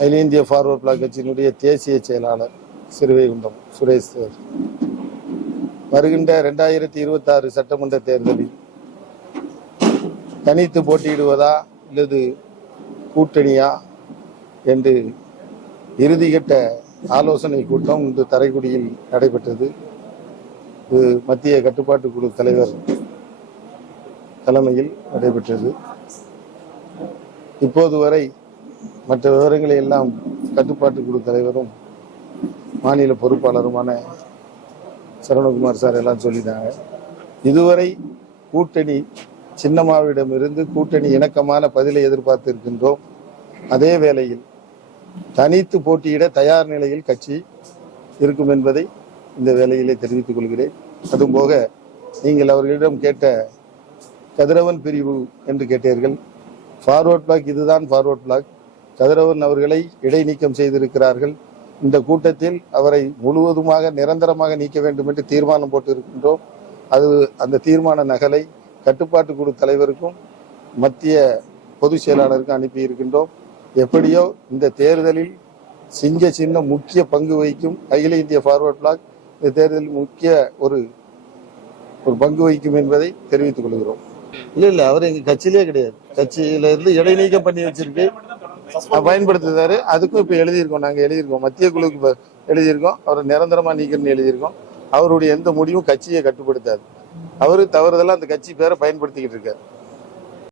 அகில இந்திய forward black கட்சியினுடைய தேசிய செயலாளர் சிறுவைகுண்டம் சுரேஷ் வருகின்ற 2026 சட்டமன்ற தேர்தலில் தனித்து போட்டியிடுவதா அல்லது கூட்டணியா என்று இறுதிக்கட்ட ஆலோசனை கூட்டம் இன்று தரைக்குடியில் நடைபெற்றது. இது மத்திய கட்டுப்பாட்டு குழு தலைவர் தலைமையில் நடைபெற்றது. இப்போது வரை மற்ற விவரங்களை எல்லாம் கட்டுப்பாட்டு குழு தலைவரும் மாநில பொறுப்பாளருமான சரவணகுமார் சார் எல்லாம் சொல்லிட்டாங்க. இதுவரை கூட்டணி சின்னம்மாவிடமிருந்து கூட்டணி இணக்கமான பதிலை எதிர்பார்த்து இருக்கின்றோம். அதே வேளையில் தனித்து போட்டியிட தயார் நிலையில் கட்சி இருக்கும் என்பதை இந்த வேளையிலே தெரிவித்துக் கொள்கிறேன். அதுபோக நீங்கள் அவர்களிடம் கேட்ட கதிரவன் பிரிவு என்று கேட்டீர்கள். ஃபார்வர்ட் பிளாக் இதுதான் ஃபார்வர்ட் பிளாக். கதிரவன் அவர்களை இடைநீக்கம் செய்திருக்கிறார்கள். இந்த கூட்டத்தில் அவரை முழுவதுமாக நிரந்தரமாக நீக்க வேண்டும் என்று தீர்மானம் போட்டு இருக்கின்றோம். அந்த தீர்மான நகலை கட்டுப்பாட்டு குழு தலைவருக்கும் மத்திய பொதுச் செயலாளருக்கும் அனுப்பி இருக்கின்றோம். எப்படியோ இந்த தேர்தலில் சிங்க சின்ன முக்கிய பங்கு வகிக்கும் அகில இந்திய ஃபார்வர்ட் பிளாக் இந்த தேர்தலில் முக்கிய ஒரு பங்கு வகிக்கும் என்பதை தெரிவித்துக் கொள்கிறோம். இல்ல அவர் எங்க கட்சியிலே கிடையாது. கட்சியில இருந்து இடைநீக்கம் பண்ணி வச்சிருக்கு, பயன்படுத்துறாரு. அதுக்கும் இப்ப எழுதியிருக்கோம், நாங்க எழுதியிருக்கோம், மத்திய குழுக்கு எழுதியிருக்கோம். அவர் நிரந்தரமா நீக்கணும்னு எழுதியிருக்கோம். அவருடைய எந்த முடிவும் கட்சியை கட்டுப்படுத்தாது. அவரு தவறுதெல்லாம் அந்த கட்சி பேரை பயன்படுத்திக்கிட்டு இருக்காரு.